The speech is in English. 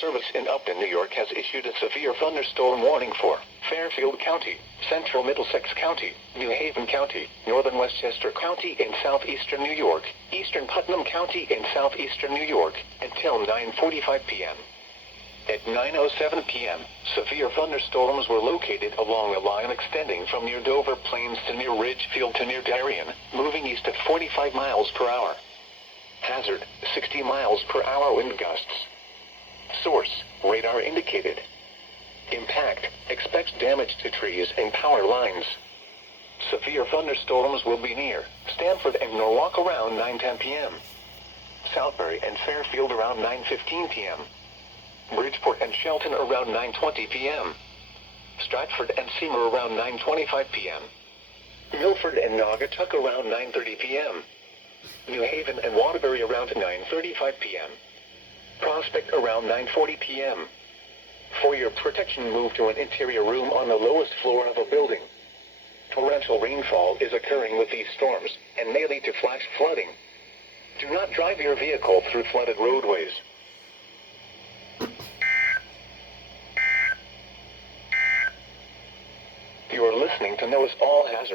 Service in Upton, New York has issued a severe thunderstorm warning for Fairfield County, Central Middlesex County, New Haven County, Northern Westchester County in southeastern New York, Eastern Putnam County in southeastern New York, until 9:45 p.m. At 9:07 p.m., severe thunderstorms were located along a line extending from near Dover Plains to near Ridgefield to near Darien, moving east at 45 miles per hour. Hazard, 60 miles per hour wind gusts. Source, radar indicated. Impact, expects damage to trees and power lines. Severe thunderstorms will be near Stanford and Norwalk around 9:10 p.m. Southbury and Fairfield around 9:15 p.m. Bridgeport and Shelton around 9:20 p.m. Stratford and Seymour around 9:25 p.m. Milford and Naugatuck around 9:30 p.m. New Haven and Waterbury around 9:35 p.m. Prospect around 9:40 p.m. For your protection, move to an interior room on the lowest floor of a building. Torrential rainfall is occurring with these storms and may lead to flash flooding. Do not drive your vehicle through flooded roadways. You are listening to NOAA's All Hazards.